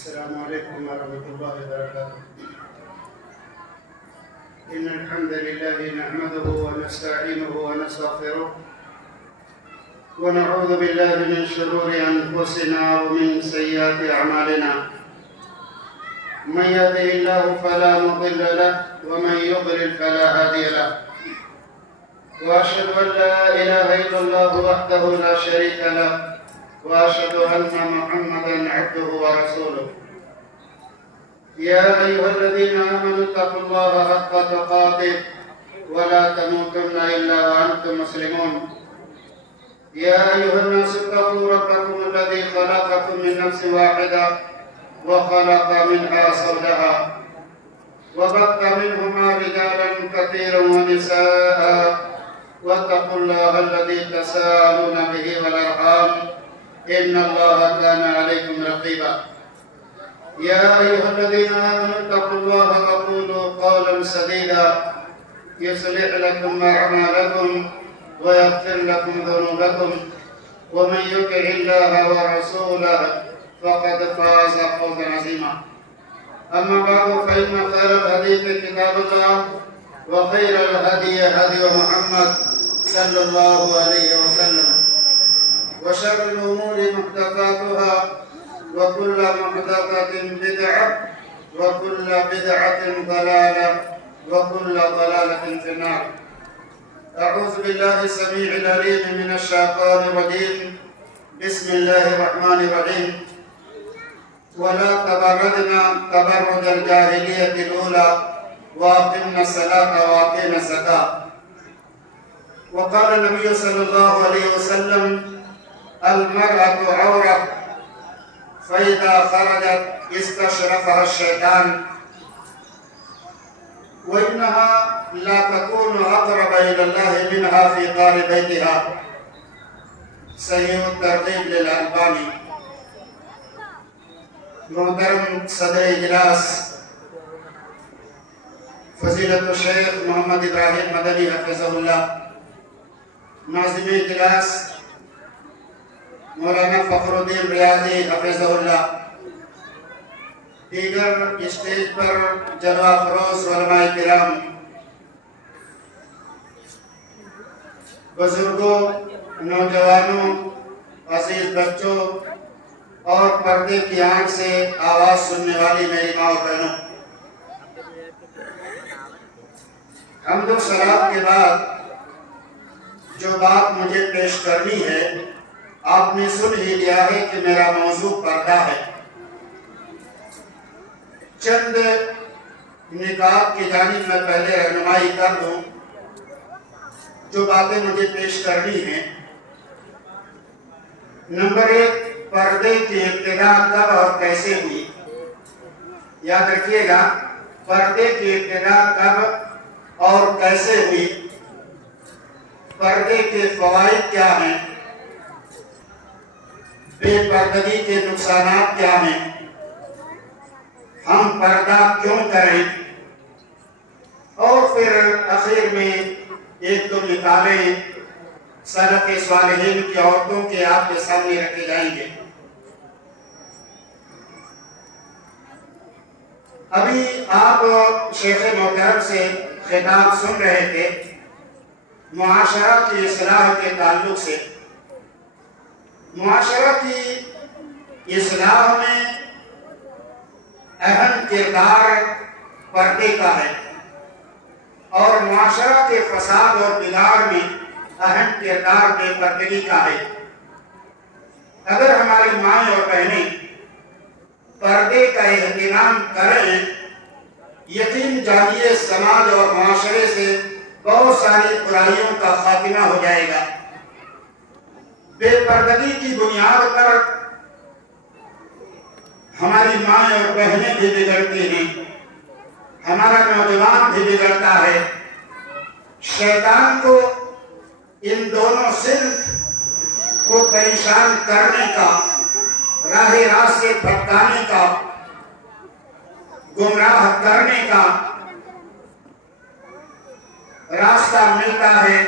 السلام عليكم ورحمة الله وبركاته. إن الحمد لله نحمده ونستعينه ونستغفره ونعوذ بالله من شرور أنفسنا ومن سيئات أعمالنا. من يهده الله فلا مضل له ومن يضلل فلا هادي له. وأشهد أن لا إله إلا الله وحده لا شريك له وأشهد أن محمدا عبده ورسوله. يا أيها الذين آمنوا اتقوا الله حق تقاته ولا تموتن إلا وأنتم مسلمون. يا أيها الناس اتقوا ربكم الذي خلقكم من نفس واحدة وخلق منها زوجها وبث منهما رجالا كثيرا ونساء واتقوا الله الذي تساءلون به والأرحام إن الله كان عليكم رقيبا. يا أيها الذين آمنوا اتقوا الله وقولوا قولا سديدا يصلح لكم أعمالكم ويغفر لكم ذنوبكم ومن يطع الله ورسوله فقد فاز فوزا عظيما. أما بعد فإن خير الحديث كتاب الله وخير الهدي هدي محمد صلى الله عليه وسلم وشر الأمور محدثاتها وكل محدثة بدعة وكل بدعة ضلالة وكل ضلالة في النار. أعوذ بالله السميع العليم من الشيطان الرجيم. بسم الله الرحمن الرحيم. ولا تبرجنا تبرج الجاهلية الأولى وأقمنا الصلاة وأعطينا الزكاة. وقال النبي صلى الله عليه وسلم المرأة عورة فإذا خرجت استشرفها الشيطان وإنها لا تكون أقرب إلى الله منها في قار بيتها. صحيح الترغیب للألبانی. محترم صدر اجلاس فضیلت الشیخ محمد ابراہیم مدنی حفظہ اللہ، ناظم اجلاس مولانا فخر الدین ریاضی حفظہ اللہ، دیگر اسٹیج پر جلوہ فروز علماء کرام، بزرگوں، نوجوانوں، عزیز بچوں اور پردے کی آنکھ سے آواز سننے والی میری ماں و بہنوں، حمد و ثنا کے بعد جو بات مجھے پیش کرنی ہے آپ نے سن ہی لیا ہے کہ میرا موضوع پردہ ہے۔ چند نکات کی جانب میں پہلے رہنمائی کر دوں جو باتیں مجھے پیش کرنی ہیں۔ نمبر 1، پردے کی ابتدا کب اور کیسے ہوئی؟ یاد رکھیے گا، پردے کی ابتدا کب اور کیسے ہوئی، پردے کے فوائد کیا ہیں، بے پردگی کے نقصانات کیا ہیں، ہم پردہ کیوں کریں، اور پھر اخیر میں ایک دو مثالیں سلف صالحین کی عورتوں کے آپ کے سامنے رکھے جائیں گے۔ ابھی آپ شیخ محترم سے خطاب سن رہے تھے معاشرہ کی اصلاح کے تعلق سے۔ معاشرہ کی اصلاح میں اہم کردار پردے کا ہے اور معاشرہ کے فساد اور بگاڑ میں اہم کردار بے پردگی کا ہے۔ اگر ہماری مائیں اور بہنیں پردے کا اہتمام کریں، یقین جانیے سماج اور معاشرے سے بہت ساری برائیوں کا خاتمہ ہو جائے گا۔ بے پردگی کی بنیاد پر ہماری مائیں اور بہنیں بھی بگڑتی ہیں، ہمارا نوجوان بھی بگڑتا ہے۔ شیطان کو ان دونوں صنف کو پریشان کرنے کا، راہ راست سے بھٹکانے کا، گمراہ کرنے کا راستہ ملتا ہے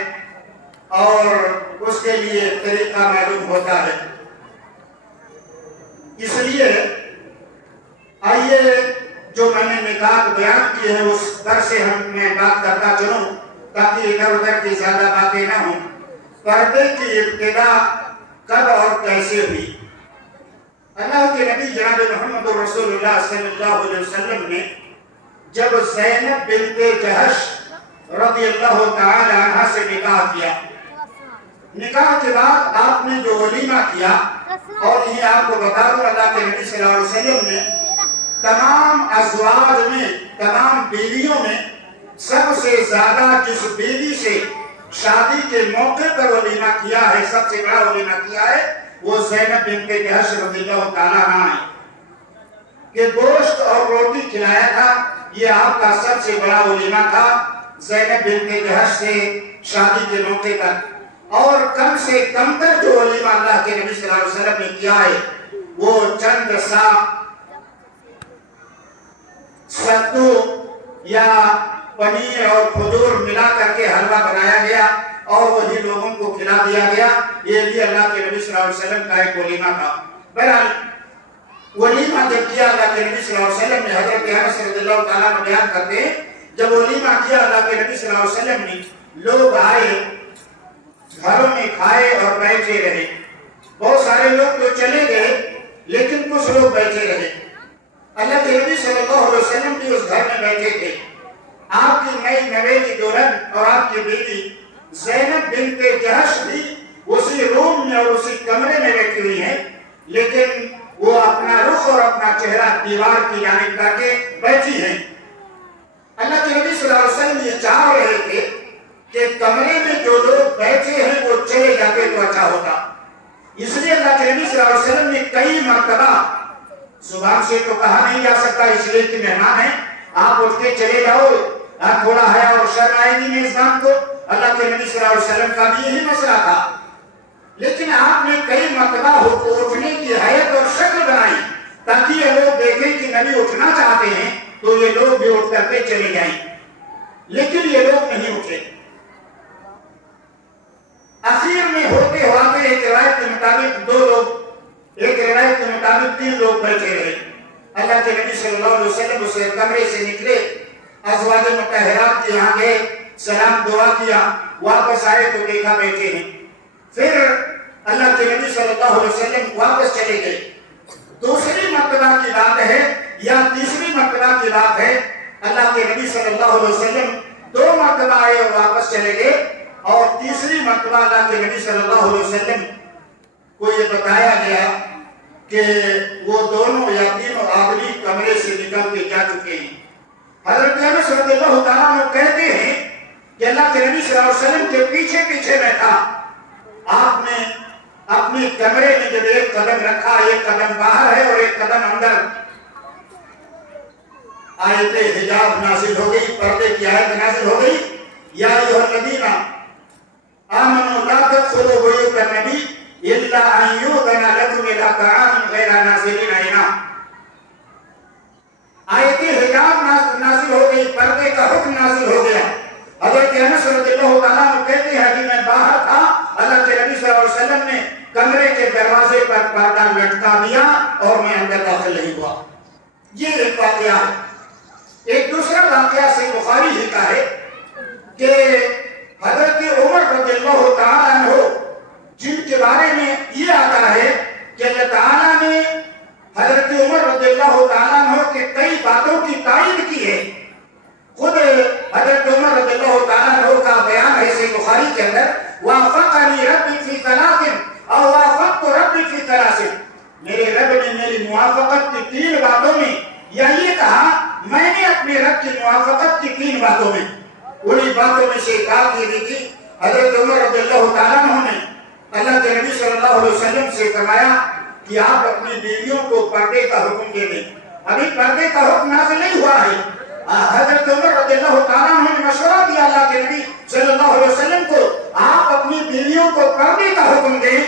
اور اس کے لیے طریقہ معلوم ہوتا ہے۔ اس لیے آئیے جو میں نے نکات بیان کی ہے اس پر سے میں بات کرتا چلوں تاکہ ادھر ادھر کی زیادہ باتیں نہ ہوں۔ پردے کی ابتدا کب اور کیسے ہوئی؟ اللہ کے نبی جناب محمد رسول اللہ صلی اللہ علیہ وسلم نے جب زینب بنت جہش رضی اللہ تعالی عنہ سے نکاح کیا، نکاح کے بعد آپ نے جو ولیمہ کیا، اور یہ آپ کو بتا دوں اللہ کے نبی صلی اللہ علیہ وسلم نے تمام ازواج میں، تمام بیویوں میں سب سے زیادہ جس بیوی سے شادی کے موقع پر ولیمہ کیا ہے، سب سے بڑا ولیمہ کیا ہے، وہ زینب بنت جہش رضی اللہ تعالیٰ عنہ ہے کہ گوشت اور روٹی کھلایا تھا۔ یہ آپ کا سب سے بڑا ولیمہ تھا زینب بنت جہش سے شادی کے موقع پر۔ اور کم سے کم تر جو ولیمہ اللہ کے نبی صلی اللہ علیہ وسلم نے کیا ہے وہ چند سا ستو یا پنیر اور کھجور ملا کر کے حلوہ بنایا گیا اور وہی لوگوں کو کھلا دیا گیا۔ یہ بھی اللہ کے نبی صلی اللہ علیہ وسلم کا ایک ولیمہ تھا۔ بہرحال ولیمہ جب کیا اللہ کے نبی صلی اللہ علیہ وسلم نے، حضرت انس رضی اللہ تعالیٰ عنہ بیان کرتے ہیں جب ولیمہ کیا اللہ کے نبی صلی اللہ علیہ وسلم نے، لوگ آئے، گھروں میں کھائے اور بیٹھے رہے۔ بہت سارے لوگ تو چلے گئے لیکن کچھ لوگ بیٹھے رہے۔ اللہ کے نبی صلی اللہ علیہ وسلم بھی اس گھر میں بیٹھے تھے۔ آپ کی نئی نویلی دلہن اور آپ کی بیٹی زینب بنت جہش بھی اسی روم میں اور اسی کمرے میں بیٹھی ہوئی ہیں، لیکن وہ اپنا رخ اور اپنا چہرہ دیوار کی جانب کر کے بیٹھی ہیں۔ اللہ کے نبی صلی اللہ علیہ وسلم یہ چاہ رہے تھے کہ کمرے میں جو لوگ بیٹھے ہیں وہ چلے جاتے تو اچھا ہوتا، اس لیے اللہ کے نبی صلی اللہ علیہ وسلم نے کئی مرتبہ، زبان سے تو کہا نہیں جا سکتا اس لیے کہ مہمان ہیں، آپ اٹھ کے چلے جاؤ، تھوڑا حیا اور شرم آئے گی میزبان کو۔ اللہ کے نبی صلی اللہ علیہ وسلم کا بھی یہی مسئلہ تھا، لیکن آپ نے کئی مرتبہ اٹھنے کی حیت اور شکل بنائی تاکہ یہ لوگ دیکھیں کہ نبی اٹھنا چاہتے ہیں تو یہ لوگ بھی اٹھ کر کے چلے جائیں، لیکن یہ لوگ نہیں اٹھے۔ اخیر میں ہوتے ہوتے ایک روایت کے مطابق دو لوگ، ایک روایت کے مطابق 3 لوگ بیٹھے رہے۔ اللہ کے نبی صلی اللہ علیہ وسلم اسے کمرے سے نکلے، ازواج مطہرات کے یہاں گئے، سلام دعا کیا، واپس آئے تو دیکھا بیٹھے ہیں۔ پھر اللہ کے نبی صلی اللہ علیہ وسلم واپس چلے گئے۔ دوسری مرتبہ کی بات ہے یا تیسری مرتبہ کی بات ہے، اللہ کے نبی صلی اللہ علیہ وسلم 2 مرتبہ آئے اور واپس چلے گئے، اور تیسری مرتبہ اللہ کے نبی صلی اللہ علیہ وسلم کو یہ بتایا گیا کہ وہ دونوں یا تینوں آدمی کمرے سے نکل کے جا چکے ہیں۔ حضرت انس رضی اللہ تعالیٰ عنہ کہتے ہیں کہ اللہ کے نبی صلی اللہ علیہ وسلم کے پیچھے پیچھے بیٹھا، آپ نے اپنی کمرے میں جب ایک قدم رکھا، ایک قدم باہر ہے اور ایک قدم اندر، آیت حجاب نازل ہو گئی، پردے کی آیت نازل ہو گئی، یا ایھا الذین آمنوا لا تدخلوا بیوت النبی الا ان یؤذن لکم الی طعام غیر ناظرین اناء۔ آیت حجاب نازل ہو گئی، پردے کا حکم نازل ہو گیا۔ حضرت انس رضی اللہ تعالیٰ عنہ کہتے ہیں کہ میں باہر تھا، اللہ کے نبی صلی اللہ علیہ وسلم نے کمرے کے دروازے پر پردہ لٹکا دیا اور میں اندر داخل نہیں ہوا۔ یہ ایک واقعہ ہے۔ ایک دوسرا واقعہ سے بخاری ہی کا ہے کہ حضرت عمر رضی اللہ تعالیٰ عنہ جن کے بارے میں یہ آتا ہے کہ اللہ تعالیٰ نے حضرت عمر رضی اللہ تعالیٰ عنہ کے کئی باتوں کی تائید کی ہے۔ خود حضرت عمر رضی اللہ تعالیٰ عنہ کا بیان ہے صحیح بخاری کے اندر، وافقنی ربی فی ثلاث او وافقت ربی فی ثلاث، میرے رب نے میری موافقت کی 3 باتوں میں، یا یہ کہا میں نے اپنے رب کی موافقت کی 3 باتوں میں، انہی باتوں میں سے ایک بات یہ بھی تھی، حضرت عمر رضی اللہ تعالیٰ عنہ نے اللہ کے نبی صلی اللہ علیہ وسلم سے فرمایا کہ آپ اپنی بیویوں کو پردے کا حکم دے دیں۔ ابھی پردے کا حکم نازل نہیں ہوا ہے۔ حضرت عمر رضی اللہ تعالیٰ عنہ نے مشورہ دیا اللہ کے نبی صلی اللہ علیہ وسلم کو، آپ اپنی بیویوں کو پردے کا حکم دیں،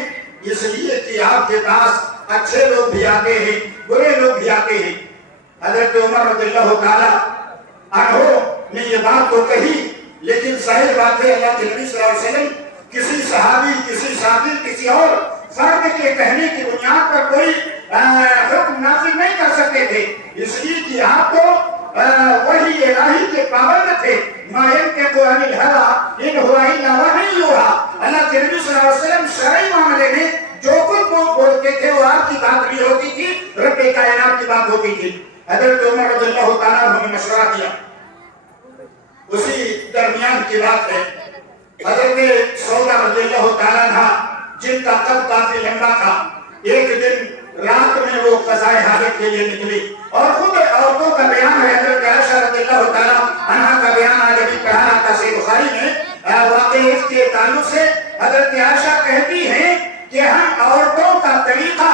اس لیے کہ آپ کے پاس اچھے لوگ بھی آتے ہیں، برے لوگ بھی آتے ہیں۔ حضرت عمر رضی اللہ تعالیٰ عنہ نے یہ بات تو کہی، لیکن ظاہر بات ہے اللہ کے نبی صلی اللہ علیہ وسلم کسی صحابی، کسی ساتھی، کسی اور فرد کے کہنے کی بنیاد پر کوئی حکم نافذ نہیں کر سکتے تھے۔ اس لیے کہ آپ تو وحی الہی کے پابند تھے. ما ينطق عن الهوى ان هو الا وحی یوحی. اللہ کے نبی صلی اللہ علیہ وسلم شرعی معاملے میں جو کچھ وہ بولتے تھے وہ آپ کی بات بھی ہوتی تھی, رب کائنات کی بات ہوتی تھی. حضرت عمر رضی اللہ تعالیٰ عنہ نے مشورہ کیا. اسی درمیان کی بات ہے, حضرت سودا رضی اللہ تعالیٰ عنہ جن کا قد کافی لمبا تھا, ایک دن رات میں وہ قضائے حاجت کے لیے نکلی, اور خود عورتوں کا بیان ہے. حضرت عائشہ رضی اللہ تعالیٰ عنہ کا بیان آج ابھی پڑھا تھا صحیح بخاری میں, واقعی اس کے تعلق سے حضرت عائشہ کہتی ہیں کہ ہم عورتوں کا طریقہ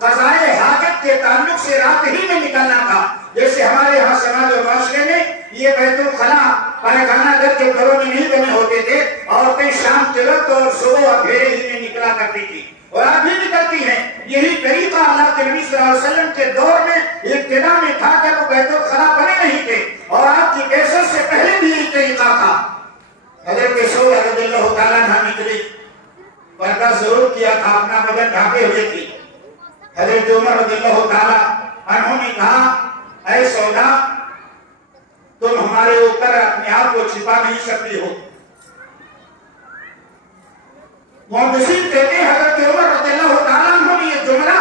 قضائے حاجت کے تعلق سے رات ہی میں نکلنا تھا. جیسے ہمارے یہاں سماج اور معاشرے میں یہ بیت الخلا پائخانہ گھر کے گھروں میں نہیں بنے ہوتے تھے, عورتیں شام کے وقت اور صبح اندھیرے ہی میں نکلا کرتی تھی, اور آج بھی نکلتی ہیں. یہی طریقہ اللہ کے نبی صلی اللہ علیہ وسلم کے دور میں ابتدا میں تھا جب وہ بیت الخلا بنے نہیں تھے, اور آپ کی بعثت سے پہلے بھی یہی طریقہ تھا. حضرت سودا رضی اللہ تعالیٰ عنہ نکلی, پردہ ضرور کیا تھا, اپنا بدن ڈھانپے ہوئے تھی. حضرت عمر رضی اللہ تعالیٰ عنہ نے کہا, اے سودا تم ہمارے اوپر اپنے آپ کو چھپا نہیں سکتی ہو. محدثین کہتے ہیں حضرت عمر رضی اللہ تعالیٰ عنہ نے یہ جملہ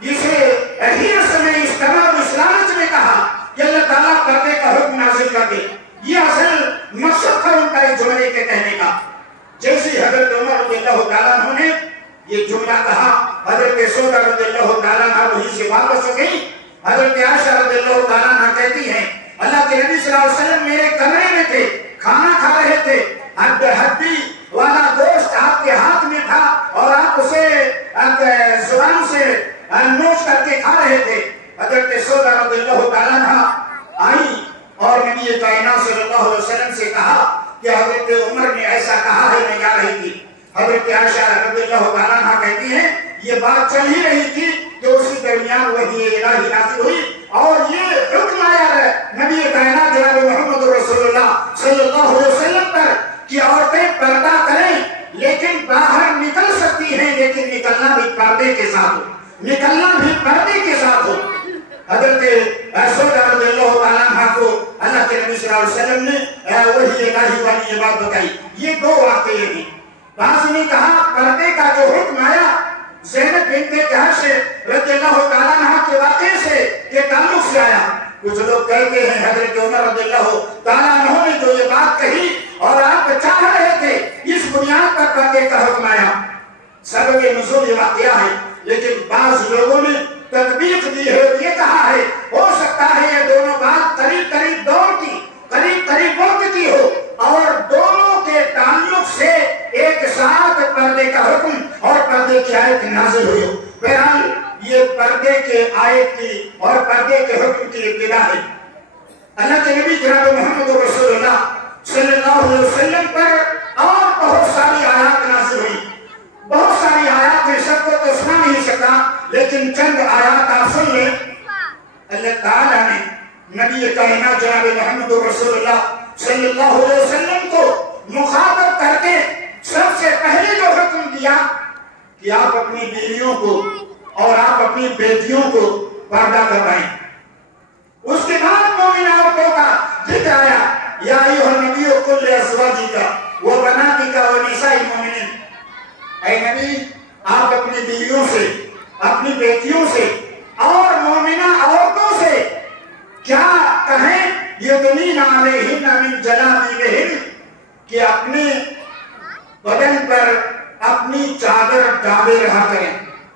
جسے حیرت میں اجتماع اسلامت میں کہا کہ اللہ تعالیٰ پردے کا حکم نازل کر دے, یہ اصل مقصد تھا ان کا اس جملے کے کہنے کا. جیسے حضرت عمر رضی اللہ تعالیٰ عنہ نے یہ جملہ کہا, حضرت سودا رضی اللہ تعالیٰ عنہ وہیں سے واپس ہو گئی. حضرت عائشہ رضی اللہ تعالیٰ عنہ کہتی ہیں اللہ کے نبی صلی اللہ علیہ وسلم میرے کمرے میں تھے, کھانا کھا رہے تھے, ہڈی والا گوشت آپ کے ہاتھ میں تھا اور آپ اسے زبان سے نوچ کر کے کھا رہے تھے. حضرت سودا رضی اللہ تعالیٰ عنہ آئی اور نبی کائنات صلی اللہ علیہ وسلم سے کہا کہ حضرت عمر نے ایسا کہا ہے, میں جا رہی تھی. حضرت عائشہ رضی اللہ تعالیٰ عنہ کہتی ہیں یہ بات چل ہی رہی تھی کہ اسی درمیان وحی الہی نازل ہوئی, اور یہ حکم آیا ہے نبی کائنات جناب محمد رسول اللہ صلی اللہ علیہ وسلم پر کہ عورتیں پردہ کریں, لیکن باہر نکل سکتی ہیں, لیکن نکلنا بھی پردے کے ساتھ ہو, نکلنا بھی پردے کے ساتھ ہو. حضرت سودا رضی اللہ تعالیٰ عنہ کو اللہ کے نبی صلی اللہ علیہ وسلم نے وحی الہی والی یہ بات بتائی. یہ دو واقعے ہیں. بعض نے کہا پردے کا جو حکم آیا زینب بنت جحش رضی اللہ تعالیٰ عنہ کے واقعے سے کے تعلق سے آیا. کچھ لوگ کہتے ہیں حضرت عمر رضی اللہ تعالیٰ عنہ نے جو یہ بات کہی اور آپ چاہ رہے تھے, اس بنیاد پر پردے کا حکم آیا. سبب نزول یہ واقعہ ہے, لیکن بعض لوگوں نے تطبیق دی ہے, یہ کہا ہے ہو سکتا ہے یہ دونوں بات قریب قریب دور کی, قریب قریب وقت کی ہو, اور دونوں کے تعلق سے ایک ساتھ پردے کا حکم اور پردے کی آیت نازل ہوئی ہو. بہرحال یہ پردے کے آیت کی اور پردے کے حکم کی ابتدا ہے. اللہ کے نبی جناب محمد رسول اللہ صلی اللہ علیہ وسلم پر اور بہت ساری آیات نازل ہوئی. بہت ساری آیات ہیں, سب کو تو سنا نہیں سکتا, لیکن چند آیات آپ سن لیں. اللہ تعالیٰ نے نبی کائنات جناب محمد رسول اللہ صلی اللہ علیہ وسلم کو مخاطب کر کے سب سے پہلے جو حکم دیا کہ آپ اپنی بیویوں کو اور آپ اپنی بیٹیوں کو پردہ کروائیں. اس کے بعد مومن عورتوں کا ذکر آیا, یا ایھا النبی قل لازواجک وبناتک ونساء المؤمنین. اے نبی آپ اپنی بیویوں سے, اپنی بیٹیوں سے اور مومنہ عورتوں سے کیا کہیں, یدنین علیہن من جلابیبہن, کہ اپنے بدن پر اپنی چادر ڈالے رہا کریں,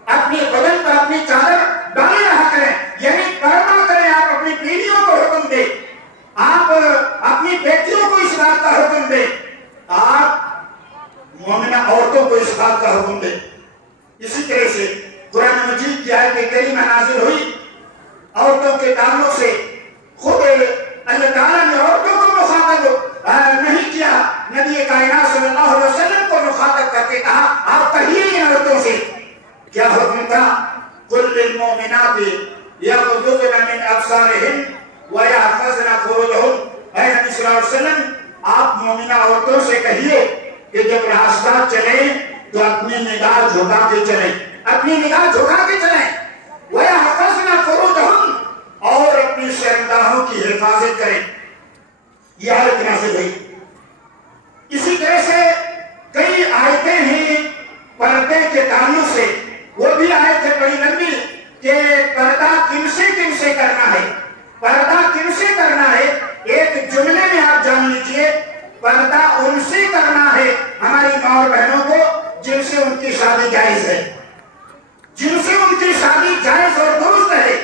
اپنے بدن پر اپنی چادر ڈالے رہا کریں, یعنی پردہ کریں. آپ اپنی بیویوں کو حکم دیں, آپ اپنی بیٹیوں کو اس بات کا حکم دیں, آپ مومنہ عورتوں کو اس بات کا حکم دیں. اسی طرح سے قرآن مجید کی آیت کریمہ نازل ہوئی عورتوں کے تعلق سے. خود اللہ تعالیٰ نے عورتوں کو مخاطب نہیں کیا, نبی کائنات صلی اللہ علیہ وسلم کو مخاطب کر کے کہا آپ کہیے ان عورتوں سے. کیا حکم تھا؟ قل للمؤمنات یغضضن من ابصارہن ویحفظن فروجہن. اے نبی صلی اللہ علیہ وسلم آپ مومنہ عورتوں سے کہیے کہ جب راستہ چلیں تو اپنی نگاہ جھکا کے چلیں, اپنی نگاہ جھکا کے چلیں. ویحفظن فروجہن, اور نگاہوں کی حفاظت کریں، یہ آیت نازل ہوئی۔ اسی طرح سے کئی آیتیں ہیں پردے کے تعلق سے، وہ بھی آیت ہے بڑی لمبی کہ پردہ کن سے کرنا ہے، پردہ کن سے کرنا ہے۔ ایک جملے میں آپ جان لیجئے، پردہ ان سے کرنا ہے ہماری ماں اور بہنوں کو جن سے ان کی شادی جائز ہے، جن سے ان کی شادی جائز اور درست ہے،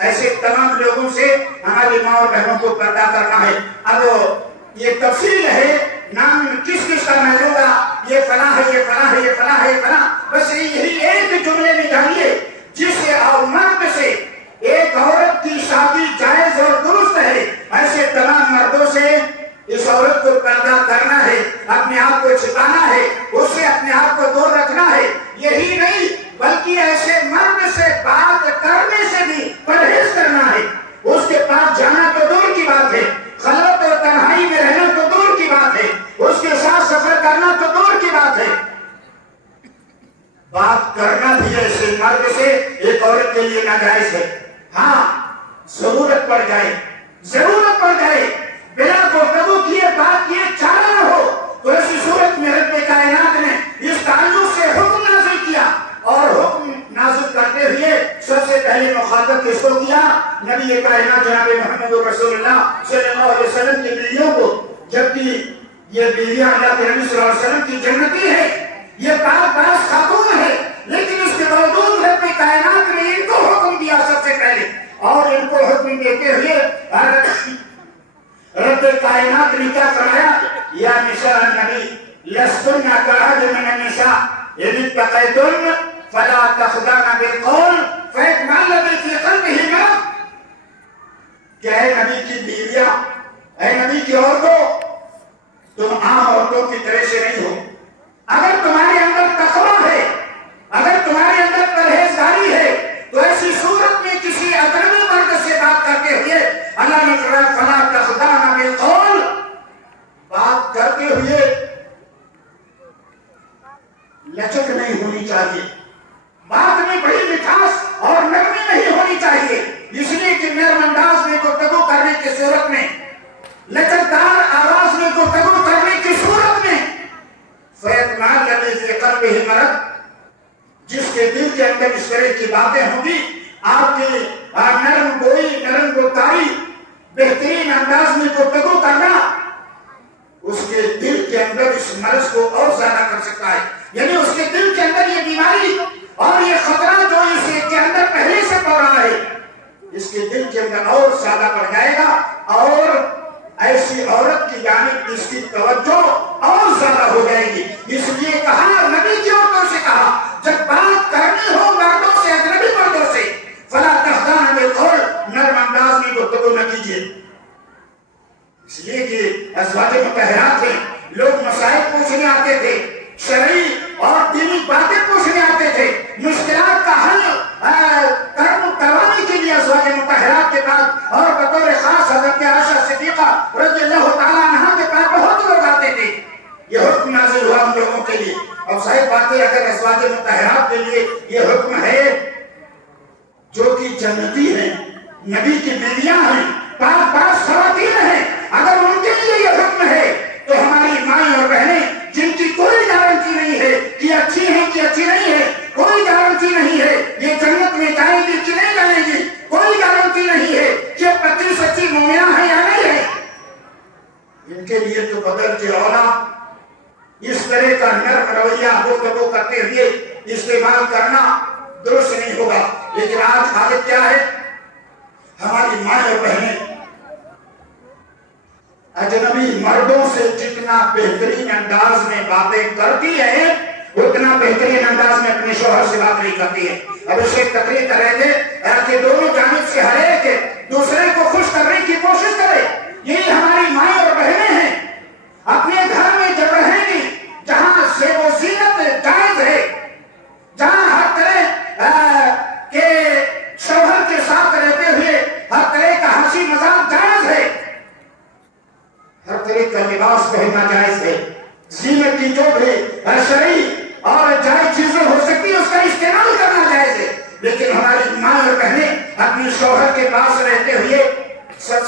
ایسے تمام لوگوں سے ہماری ماں اور بہنوں کو پردہ کرنا ہے۔ اب یہ تفصیل ہے، نام کس کا محلوں گا، یہ فلاں ہے، یہ فلاں ہے، یہ فلاں ہے، یہ فلاں، بس یہی ایک جملے میں جانیے، جس سے اور مرد سے ایک عورت کی شادی جائز اور درست ہے، ایسے تمام مردوں سے اس عورت کو پردہ کرنا ہے، اپنے آپ کو چھپانا ہے، اس سے اپنے آپ کو دور رکھنا ہے۔ یہی نہیں بلکہ ایسے مرد سے بات کرنے سے بھی پرہیز کرنا ہے، اس کے پاس جانا تو دور کی بات ہے، خلوت اور تنہائی میں رہنا تو دور کی بات ہے، اس کے ساتھ سفر کرنا تو دور کی بات ہے۔ بات کرنا بھی ایسے مرد سے ایک عورت کے لیے ناجائز ہے۔ ہاں ضرورت پڑ جائے بلا گفتگو کیے بات کیے چارہ نہ ہو تو ایسی صورت میں رب کائنات نے اس تعلق سے حکم نازل کیا، اور حکم نازل کرتے ہوئے سب سے پہلے مخاطب کس کو کیا؟ نبی کائنات جناب محمد رسول اللہ صلی اللہ علیہ وسلم کی بیویوں کو، جبکہ یہ بیویاں اللہ کے نبی صلی اللہ علیہ وسلم کی جنتی ہے، یہ پاک باز خاتون ہے، لیکن اس کے باوجود رب کائنات نے ان کو حکم دیا سب سے پہلے، اور ان کو حکم دیتے ہوئے رب کائنات نے کیا فرمایا؟ یا نساء النبی لستن کاحد من النساء ان اتقیتن فلا تخضعن بالقول فیطمع الذی فی قلبہ مرض۔ کہ اے نبی کی بیویاں، اے نبی کی عورتوں، تم عام عورتوں کی طرح سے نہیں ہو۔ اگر تمہارے اندر تقویٰ ہے، اگر تمہارے اندر پرہیزگاری ہے، تو ایسی صورت میں کسی اجنبی مرد سے بات کرتے ہوئے اللہ نے فرمایا فلا تخضعن بالقول، بات کرتے ہوئے لچک نہیں ہونی چاہیے، بات میں بڑی مٹھاس اور نرمی نہیں ہونی چاہیے، اس لیے کہ نرم انداز میں گفتگو کرنے کی صورت میں، لچکدار آواز میں گفتگو کرنے کی صورت میں فیطمع الذی فی قلبہ مرض، جس کے دل کے اندر اس طرح کی باتیں ہوں گی، آپ کی نرم گوئی، نرم گفتاری، بہترین انداز میں گفتگو کرنا اس کے دل کے اندر اس مرض کو اور زیادہ کر سکتا ہے، یعنی اس کے دل کے اندر یہ بیماری اور یہ خطرہ جو اس کے اندر پہلے سے پڑ رہا ہے، اس کے دل کے اندر اور زیادہ بڑھ جائے گا، اور ایسی عورت کی جانب اس کی توجہ اور زیادہ ہو جائے گی۔ اس لیے کہا، نبی کی عورتوں سے کہا، جب بات کرنی ہو مردوں سے، اجنبی مردوں سے، فلا تخضعن بالقول، نرم انداز میں گفتگو نہ کیجیے۔ اس لیے کہ ازواج مطہرات ہیں، لوگ مسائل پوچھنے آتے تھے، شرعی اور دینی باتیں پوچھنے آتے تھے، مشکلات کا حل کروانے کے لیے ازواج مطہرات کے پاس اور بطور خاص حضرت عائشہ صدیقہ رضی اللہ تعالیٰ عنہا کے پاس بہت لوگ آتے تھے۔ یہ حکم نازل ہوا ان لوگوں کے لیے، اور صحیح بات ہے اگر ازواج مطہرات کے لیے یہ حکم ہے جو کہ جنتی ہیں، نبی کی بیویاں ہیں، پاک باز خواتین ہیں، اگر ان کے لیے یہ حکم ہے تو ہماری مائیں اور بہنیں جن کی کوئی گارنٹی نہیں ہے کہ اچھی ہیں کہ اچھی نہیں ہے، کوئی گارنٹی نہیں ہے یہ جنت میں جائیں گی کہ نہیں جائیں گی، کوئی گارنٹی نہیں ہے کہ 25 سچی مومنہ ہیں یا نہیں ہے، ان کے لیے تو بدل کے اولا اس طرح کا نرم رویہ گفتگو کرتے ہوئے استعمال کرنا درست نہیں ہوگا۔ لیکن آج حالت کیا ہے؟ ہماری ماں اور بہنیں اجنبی مردوں سے جتنا بہترین انداز میں باتیں کرتی ہے، اتنا بہترین انداز میں اپنے شوہر سے بات نہیں کرتی ہے۔ اب اس سے تقریر کر رہے تھے کہ دونوں جانب سے ہر ایک دوسرے کو خوش کرنے کی کوشش کرے، یہی ہماری مائیں اور بہنیں ہیں۔ اپنے گھر میں جب رہیں گی جہاں زیب و زینت جائز ہے، جہاں ہر طرح کے شوہر کے ساتھ رہتے ہوئے ہر طرح کا ہنسی مذاق جائز ہے، ہر طرح کا لباس پہننا جائز ہے، زینت کی جو بھی شرعی اور جائز چیزیں ہو سکتی اس کا استعمال کرنا جائز ہے، لیکن ہماری ماں اور بہنیں اپنے شوہر کے پاس رہتے ہوئے سب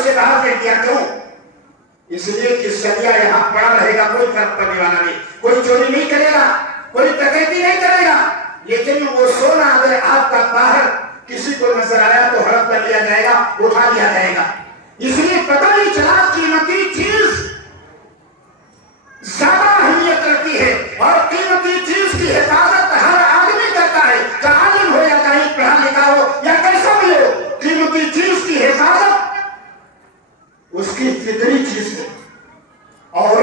اسے باہر پھینک دیا. کیوں؟ اس لیے کہ سریا یہاں پڑا رہے گا, کوئی فرق پڑنے والا نہیں, کوئی چوری نہیں کرے گا, کوئی ڈکیتی نہیں کرے گا. لیکن وہ سونا اگر آپ کا باہر کسی کو نظر آیا تو ہڑپ کر لیا جائے گا, اٹھا لیا جائے گا. اس لیے پتہ نہیں چلا قیمتی چیز زیادہ اہمیت رکھتی ہے, اور قیمتی چیز کی حفاظت ہر آدمی کرتا ہے, چاہے عالم ہو یا کہیں پڑھا لکھا ہو یا کیسا بھی ہو. قیمتی چیز کی حفاظت اس کی فطری چیز ہے, اور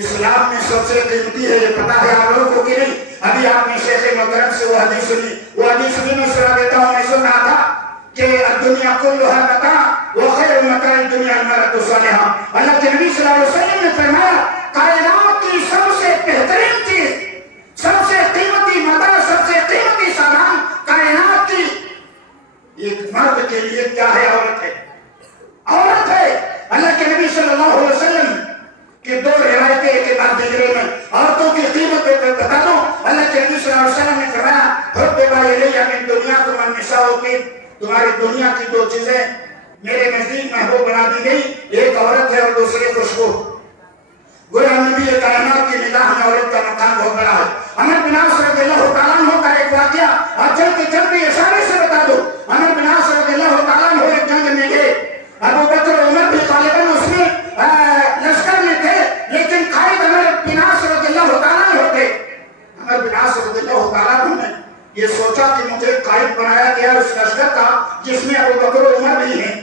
اسلام میں سب سے قیمتی ہے. یہ پتا ہے آپ لوگوں کو کہ نہیں؟ ابھی آپ نے شیخ محترم سے وہ حدیث سنی, وہ حدیث بھی میں سنا دیتا ہوں. میں سن رہا تھا کہ الدنیا کلھا متاع وخیر متاع الدنیا المرأۃ الصالحہ. اللہ کے نبی صلی اللہ علیہ وسلم نے فرمایا کائنات کی سب سے بہترین چیز, سب سے قیمتی متاع, سب سے قیمتی سامان کائنات کی ایک مرد کے لیے کیا ہے؟ عورت ہے. عورت ہے. اللہ کے نبی صلی اللہ علیہ وسلم کی دو روایتیں ایک کے بعد دیکھ رہے ہیں. عورتوں کی قیمت بتا دو. اللہ کے نبی صلی اللہ علیہ وسلم نے فرمایا حبب الیہ من دنیاکم النساء, کی تمہاری دنیا کی دو چیزیں میرے نزدیک محبوب بنا دی گئی, ایک عورت ہے اور دوسری خوشبو. گویا نبی کائنات کی نگاہ میں عورت کا مقام بہت بڑا ہے. عمر بن عاص رضی اللہ تعالیٰ عنہ کا ایک واقعہ آپ جلدی اشارے سے بتا دو. عمر بن عاص رضی اللہ تعالیٰ عنہ ایک جنگ میں گئے. ابو بکر عمر بھی غالباً اس میں لشکر میں تھے, لیکن قائد عمر بن عاص رضی اللہ تعالیٰ عنہ تھے. عمر بن عاص رضی اللہ تعالیٰ عنہ نے یہ سوچا کہ مجھے قائد بنایا گیا اس لشکر کا جس میں ابو بکر و عمر بھی ہیں.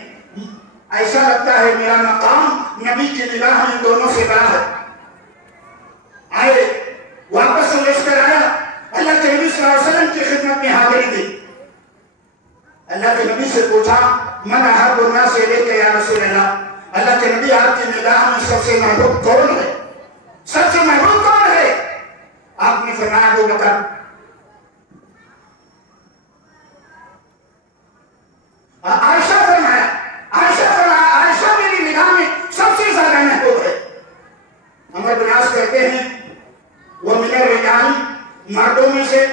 ایسا لگتا ہے میرا مقام نبی کی نگاہ میں دونوں سے بڑا ہے. آئے واپس لشکر آیا, اللہ کے نبی صلی اللہ علیہ وسلم کی خدمت میں حاضری دی. اللہ کے نبی سے پوچھا من احب الناس الیک یا رسول اللہ. اللہ کے نبی آپ کی نگاہ میں سب سے محبوب کون ہے؟ سب سے محبوب کون ہے؟ آپ نے فرمایا ابو بکر. عائشہ فرمایا, عائشہ میری نگاہ میں سب سے زیادہ محبوب ہے. عمر بن عاص کہتے ہیں وہ من الرجال, مردوں میں سے,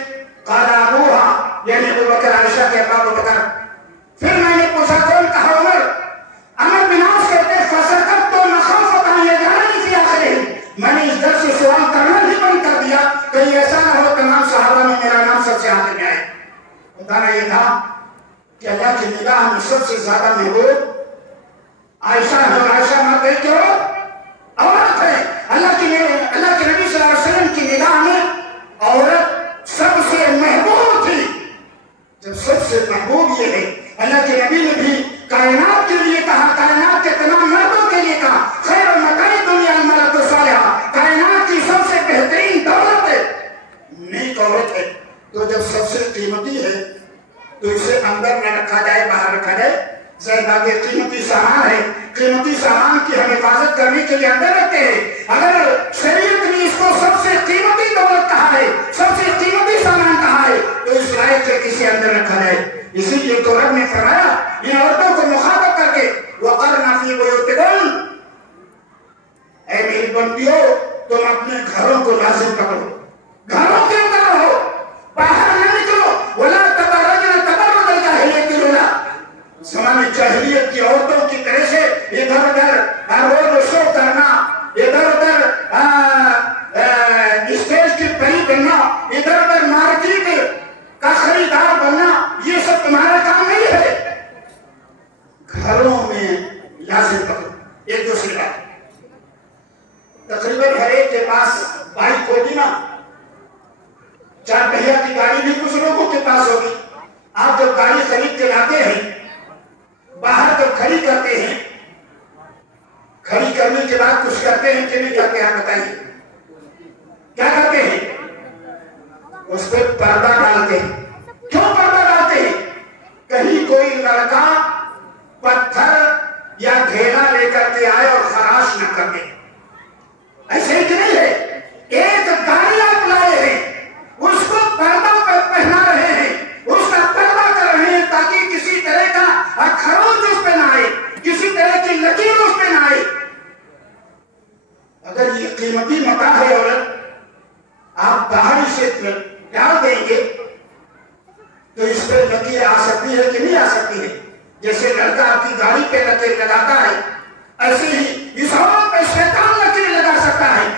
قال ابوها یعنی ابو بکر, عائشہ کے ابا ابو بکر. پھر میں نے پوچھا کون؟ کہا عمر. عمر بن عاص کہتے ہیں فسکت مخافۃ ان یجعلنی فی آخرہم, میں نے اس ڈر سے سوال کرنا ہی بند کر دیا کہیں ایسا نہ ہو تمام صحابہ میں میرا نام سب سے آخر میں آئے. بتانا یہ تھا کہ اللہ کی نگاہ میں سب سے زیادہ محبوب عائشہ ہے. عائشہ مرد ہے کیوں؟ عورت ہے. اللہ کے نبی صلی اللہ علیہ وسلم کی نگاہ میں عورت سب سے محبوب تھی. جب سب سے محبوب یہ ہے, اللہ کے نبی نے بھی کائنات کے لیے کہا, کائنات کے تمام مردوں کے لیے کہا خیر متاع الدنیا المرأۃ الصالحہ, کائنات کی سب سے بہترین دولت ہے نیک عورت ہے. تو جب سب سے قیمتی ہے تو اسے اندر نہ رکھا جائے, باہر رکھا جائے. ظاہر بات ہے قیمتی سامان ہے, قیمتی سامان کی ہم حفاظت کرنے کے لیے اندر رکھتے ہیں. اگر شریعت نے اس کو سب سے قیمتی دولت کہا ہے, سب سے قیمتی سامان کہا ہے, تو اس لائق سے کسی اندر رکھا جائے. اسی لیے تو رب نے فرمایا ان عورتوں کو مخاطب کر کے وقرن فی بیوتکن, اے میری بندیوں تم اپنے گھروں کو لازم پکڑو, گھروں کے اندر رہو, باہر نہ نکلو. ولا تبرجن تبرج الجاہلیۃ الاولیٰ, زمانے جاہلیت کی عورتوں کی طرح سے ادھر ادھر روڈ شو کرنا, ادھر ادھر اسٹیج کی پری بننا, ادھر ادھر مارکیٹ کا خریدار بننا, یہ سب تمہارا کام نہیں ہے. گھروں میں لازم پکڑو. ایک دوسری بات, تقریباً ہر ایک کے پاس بائک ہوگی نا, چار پہیا کی گاڑی بھی کچھ لوگوں کے پاس ہوگی. آپ جب گاڑی خرید کے لاتے ہیں, باہر جب کھڑی کرتے ہیں, کھڑی کرنے کے بعد کچھ کرتے ہیں کہ نہیں کرتے ہیں؟ بتائیے کیا کرتے ہیں؟ اس پہ پردہ ڈالتے ہیں. کیوں پردہ ڈالتے ہیں؟ کہیں کوئی لڑکا پتھر یا ڈھیلا لے کر کے آئے اور خراش نہ کر دے. ایسے ہی نہیں ہے. ایک گاڑی آپ لائے ہیں, اس کو پردہ پہنا رہے ہیں, اس کا پردہ کر رہے ہیں تاکہ کسی طرح کا خروج اس پہ نہ آئے, کسی طرح کی لکیر اس پہ نہ آئے. اگر یہ قیمتی متاع ہے عورت, آپ باہر سے ڈال دیں گے تو اس پہ لکیر آ سکتی ہے کہ نہیں آ سکتی ہے؟ جیسے لڑکا آپ کی گاڑی پہ لکیر لگاتا ہے، ایسے ہی اس عورت پہ شیطان لکیر لگا سکتا ہے،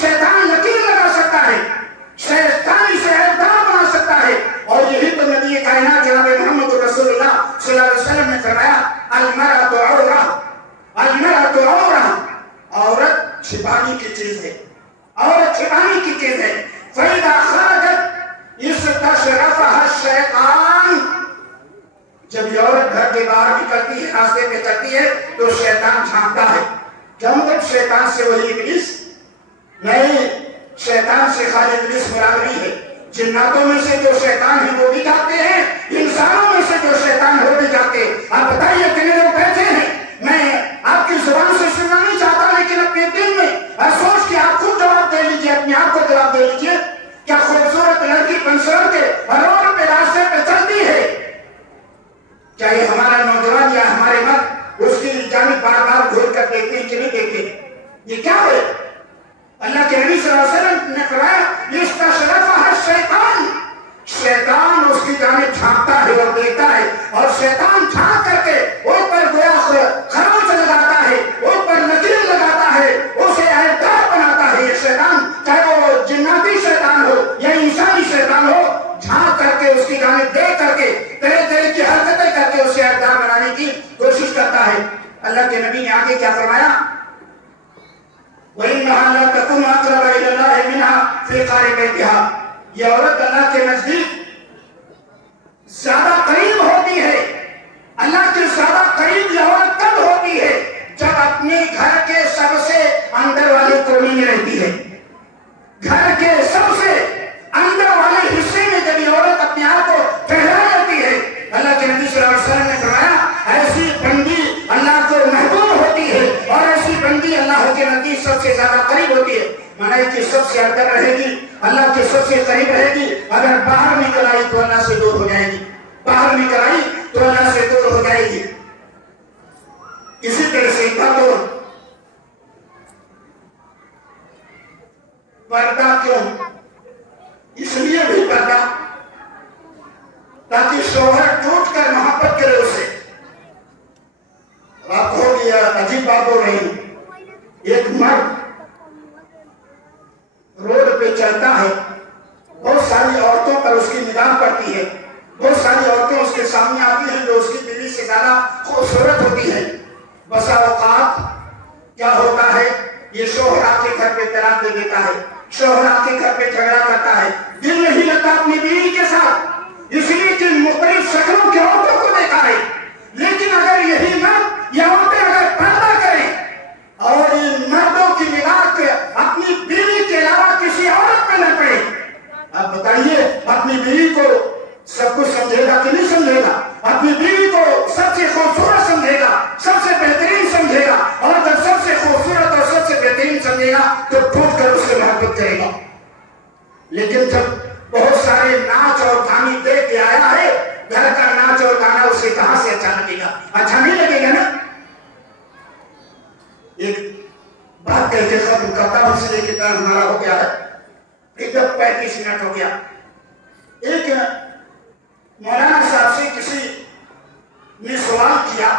شیطان لکیر لگا سکتا ہے، شیطان اسے عیبدار بنا سکتا ہے۔ اور یہی تو نبی کائنات جناب محمد رسول اللہ صلی اللہ علیہ وسلم نے فرمایا المرأۃ عورہ، المرأۃ عورہ، عورت چھپانے کی چیز ہے، عورت چھپانے کی چیز ہے۔ فَإِذَا خَرَجَتْ اسْتَشْرَفَهَا الشَّيْطَانُ، جب یہ عورت گھر کے باہر نکلتی ہے، راستے میں چلتی ہے تو شیطان جھانکتا ہے۔ کیا مطلب شیطان سے وہی ابلیس؟ نہیں، شیطان سے خالی ابلیس مراد نہیں ہے۔ جناتوں میں سے جو شیطان ہیں وہ بھی جاتے ہیں، انسانوں میں سے جو شیطان ہے وہ بھی جاتے ہیں۔ آپ بتائیے کتنے لوگ بیٹھے ہیں؟ میں آپ کی زبان سے سننا نہیں چاہتا، لیکن اپنے دل میں سوچ کے آپ خود جواب دے لیجیے، اپنے آپ کو جواب دے لیجیے۔ کیا خوبصورت لڑکی پنسر کے روڈ پہ راستے پہ چلتی ہے، کیا یہ ہمارا نوجوان یا ہمارے مرد اس کی جانب بار بار گھور کر دیکھتے ہیں کہ نہیں دیکھتے؟ یہ کیا ہے؟ اللہ کے نبی صلی اللہ علیہ وسلم نے فرمایا استشرفها الشیطان، شیطان اس کی جانب جھانکتا ہے اور دیکھتا ہے، اور شیطان جھانک کر کے اوپر گویا خروش لگاتا ہے، اوپر نکیر لگاتا ہے، اسے عیبدار بناتا ہے۔ یہ شیطان چاہے وہ جناتی شیطان ہو یا انسانی شیطان ہو، جھانک کر کے اس کی جانب دیکھ کر کے طرح طرح کی حرکتیں کر کے اسے عیبدار بنانے کی کوشش کرتا ہے۔ اللہ کے نبی نے آگے کیا فرمایا؟ وَإِنَّهَا لَا تَكُونُ أَقْرَبَ إِلَى اللَّهِ مِنْهَا فِي قَعْرِ بَيْتِهَا، یہ عورت اللہ کے نزدیک زیادہ قریب ہوتی ہے۔ اللہ کے زیادہ قریب یہ عورت کب ہوتی ہے؟ جب اپنے گھر کے سب سے اندر والے کونے میں رہتی ہے، گھر کے سب سے اندر والے حصے میں جب یہ عورت اپنے آپ کو پھیلا لیتی ہے۔ اللہ کے نبی صلی اللہ علیہ وسلم نے فرمایا ایسی بندی اللہ کو محبوب ہوتی ہے، اور ایسی بندی اللہ کے نزدیک سب سے زیادہ قریب ہوتی ہے۔ معنی کہ سب سے اندر رہے گی، اللہ کے سب سے قریب رہے گی، اگر باہر نکل آئی تو اللہ سے دور ہو جائے گی، باہر نکل آئی تو اللہ سے دور ہو جائے گی۔ اسی طرح سے پردہ کیوں؟ اس لیے بھی پردہ تاکہ شوہر ٹوٹ کر محبت کرے اسے۔ آپ ہو گیا عجیب بات ہو رہی، ایک مرد روڈ پہ چلتا ہے، بہت ساری عورتوں پر اس کی نگاہ پڑتی ہے، بہت ساری عورتیں اس کے سامنے آتی ہیں جو اس کی بیوی سے زیادہ خوبصورت ہوتی ہیں۔ بسا اوقات کیا ہوتا ہے، یہ شوہر آپ کے گھر پہ طلاق دے دیتا ہے، شوہر آپ کے گھر پہ جھگڑا کرتا ہے، دل نہیں لگتا اپنی بیوی کے ساتھ، اس لیے کہ مختلف شکلوں کی عورتوں کو دیکھا ہے۔ لیکن اگر یہی مرد یا عورتیں اگر پردہ کریں اور ان مردوں کی نگاہ اپنی بیوی کے علاوہ کسی عورت پہ نہ پڑے، آپ بتائیے اپنی بیوی کو سب کچھ سمجھے گا کہ نہیں سمجھے گا؟ اپنی بیوی کو سب سے خوبصورت سمجھے گا، سب سے بہترین سمجھے گا، اور جب سب سے خوبصورت اور سب سے بہترین سمجھے گا تو ٹوٹ کر اس سے محبت کرے گا۔ لیکن جب بہت سارے ناچ اور گانے دیکھ کے آیا ہے، گھر کا ناچ اور گانا اسے کہاں سے اچھا لگے گا؟ اچھا نہیں لگے گا نا۔ ایک بات کہہ کے ختم کرتا ہوں، اس لیے کہ ٹائم ہمارا ہو گیا ہے، 35 منٹ ہو گیا۔ ایک مولانا صاحب سے کسی نے سوال کیا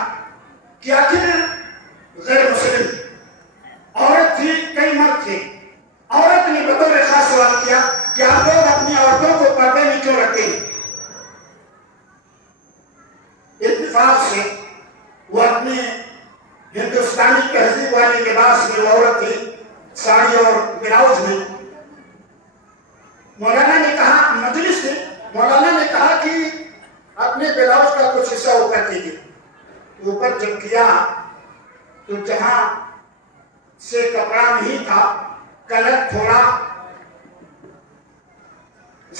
کہ آخر غیر مسلم عورت تھی، کئی مرد تھے، عورت نے بطور خاص سوال کیا کہ آپ لوگ اپنی عورتوں کو پردے میں کیوں رکھتے ہیں؟ اتفاق سے وہ اپنے ہندوستانی تہذیب والے لباس میں عورت تھی، ساڑی اور بلاؤز میں۔ مولانا نے کہا، مجلس سے مولانا نے کہا کہ اپنے بلاؤز کا کچھ حصہ اوپر کیجیے۔ اوپر جب کیا تو جہاں سے کپڑا نہیں تھا، کلر تھوڑا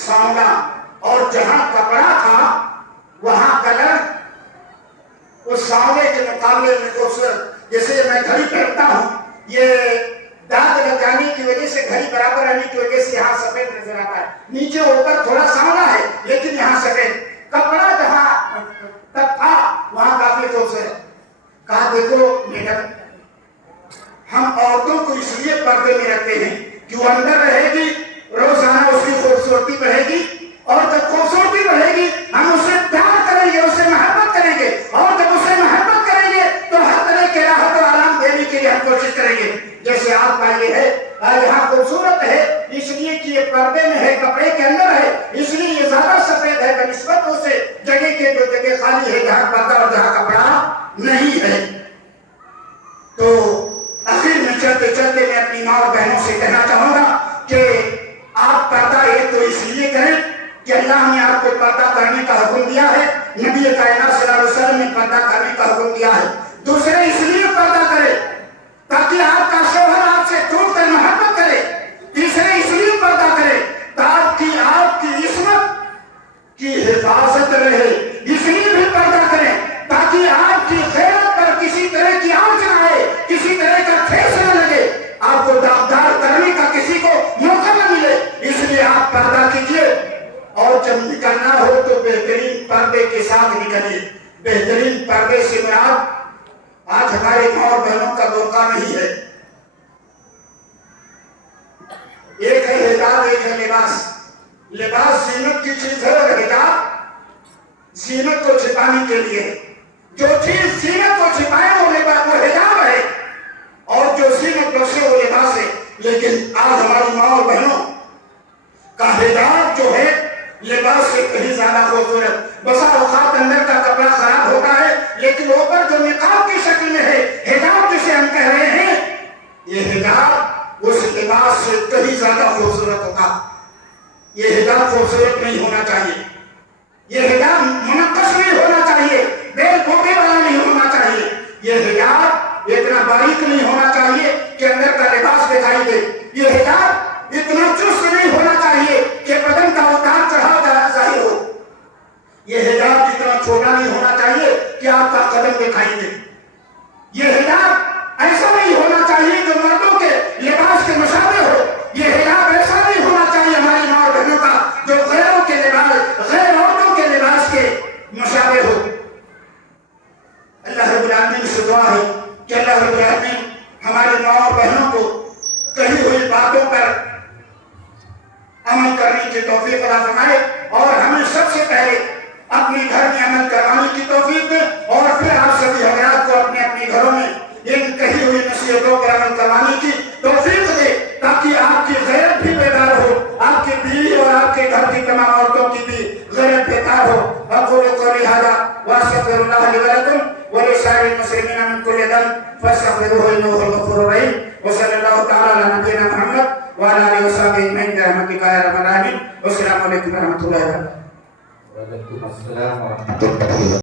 سانولا، اور جہاں کپڑا تھا وہاں کلر اس سانولے کے مقابلے میں خوبصورت۔ جیسے میں گھڑی پہنتا ہوں، یہ داغ لگانے کی وجہ سے گھڑی برابر رہنے کی وجہ سے یہاں سفید نظر آتا ہے، نیچے اوپر تھوڑا سانولا ہے لیکن یہاں سفید۔ کپڑا جہاں تک تھا وہاں کافی خوبصورت۔ کہا دیکھو میڈم، ہم عورتوں کو اس لیے پردے میں رکھتے ہیں کہ وہ اندر رہے گی، روزانہ اس کی خوبصورتی بڑھے گی، اور جب خوبصورتی بڑھے گی ہم اسے پیار کریں گے، اسے محبت کریں گے، اور جب پردے میں ہے، کپڑے کے اندر ہے، اس لیے یہ زیادہ سفید ہے بنسبت اسے جگہ کے جو جگہ خالی ہے جہاں پردہ اور جہاں کپڑا نہیں ہے۔ تو آخر میں چلتے چلتے میں اپنی ماں اور بہنوں سے کہنا چاہوں گا کہ آپ پردہ ایک تو اس لیے کریں کہ اللہ نے آپ کو پردہ کرنے کا حکم دیا ہے، نبی کائنات صلی اللہ علیہ وسلم نے پردہ کرنے کا حکم دیا ہے۔ دوسرے اس لیے پردہ کرے تاکہ آپ کا شوہر آپ سے ٹوٹ کر محبت کرے۔ تیسرے اس لیے پردہ کرے تاکہ آپ کی عصمت کی حفاظت رہے۔ اس لیے بھی پردہ کریں تاکہ آپ کی غیرت پر کسی طرح کی آنچ نہ آئے، کسی طرح کا ٹھیس نہ لگے، آپ کو داغدار کرنے کا کسی کو موقع نہ ملے۔ اس لیے آپ پردہ کیجیے، اور جب نکلنا ہو تو بہترین پردے کے ساتھ نکلیے۔ بہترین پردے سے مراد آج ہمارے ماں اور بہنوں کا موقع نہیں ہے۔ ایک ہے حجاب، ایک ہے لباس۔ لباس زینت کی چیز ہے اور حجاب زینت کو چھپانے کے لیے۔ جو چیز زینت کو چھپائے وہ حجاب ہے، اور جو زینت بخشے وہ لباس ہے۔ لیکن آج ہماری ماں اور بہنوں کا حجاب جو ہے لباس سے کہیں زیادہ خوبصورت۔ بسا اوقات اندر کا کپڑا خراب ہوتا ہے لیکن اوپر جو نقاب کی شکل میں ہے، حجاب جسے ہم کہہ رہے ہیں، یہ حجاب اس لباس سے کہیں زیادہ خوبصورت ہوگا۔ یہ حجاب خوبصورت نہیں ہونا چاہیے، یہ حجاب منقش نہیں ہونا چاہیے، بیل گھوٹے والا نہیں ہونا چاہیے، یہ حجاب اتنا باریک نہیں ہونا چاہیے کہ اندر کا لباس دکھائی دے، یہ حجاب اتنا چست نہیں ہونا چاہیے کہ بدن کا اتار چڑھاؤ ظاہر ہو، یہ حجاب اتنا چھوٹا نہیں ہونا چاہیے کہ آپ کا قدم دکھائی دے، یہ حجاب ایسا نہیں ہونا چاہیے جو مردوں کے لباس کے مشابہ ہو، یہ حجاب ایسا نہیں ہونا چاہیے ہماری ماں اور بہنوں کا جو غیروں کے لباس، غیر عورتوں کے لباس کے مشابہ ہو۔ اللہ رب العالمین سے دعا ہے کہ اللہ رب العالمین ہماری ماں اور بہنوں کو کہی ہوئی باتوں پر عمل کرنے کی توفیق عطا فرمائے، اور ہمیں سب سے پہلے اپنے گھر میں عمل کروانے کی توفیق دے، اور پھر آپ سبھی حضرات کو اپنے اپنے گھروں میں ان کہی ہوئی نصیحتوں پر عمل کروانے کی توفیق دے، تاکہ آپ کی غیرت بھی بیدار ہو، آپ کی بیوی اور آپ کے گھر کی تمام عورتوں کی بھی غیرت بیدار ہو۔ اقول قولی ھذا واستغفر اللہ لی ولکم ولسائر المسلمین من کل ذنب فاستغفروہ انہ ھو الغفور الرحیم، وصلی اللہ تعالی علی نبینا محمد وعلی آلہ وصحبہ اجمعین برحمتک یا ارحم الراحمین۔ والسلام علیکم ورحمۃ اللہ وبرکاتہ۔ وعلیکم السلام ورحمۃ اللہ۔